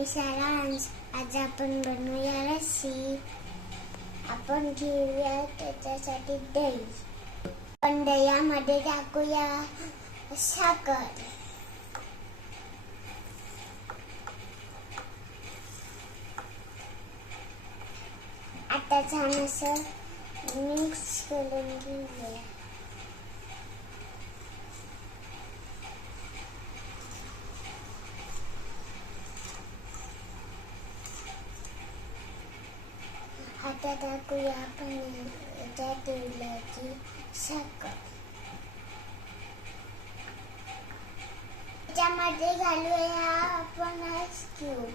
मी सारांश. आज आपण बनवूया लस्सी. आपण घेऊया त्याच्यासाठी दही. पण दह्यामध्ये टाकूया साखर. आता छान असं मिक्स करून घेऊया. आता टाकूया आपण याच्यात ठेवल्याची साखर. त्याच्यामध्ये घालूया आपण आईस क्यूब.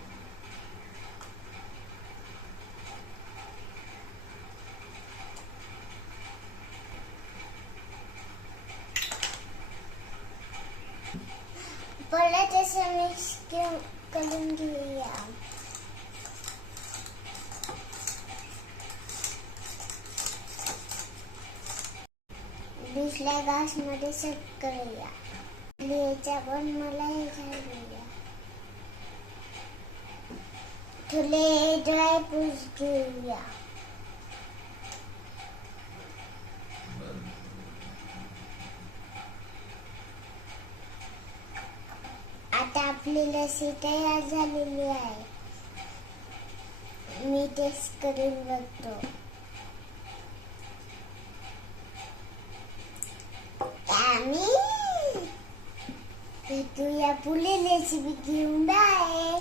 परत असं मिक्स करून घेऊया. दुसऱ्या ग्लासमध्ये सेट करूया. याच्यावर मला हे घालूया. थोडे ड्राय फ्रूट्स घेऊया. आता आपली लस्सी तयार झालेली आहे. मी टेस्ट करून बघतो. भेटूया पुढील रेसिपी घेऊन. बाय.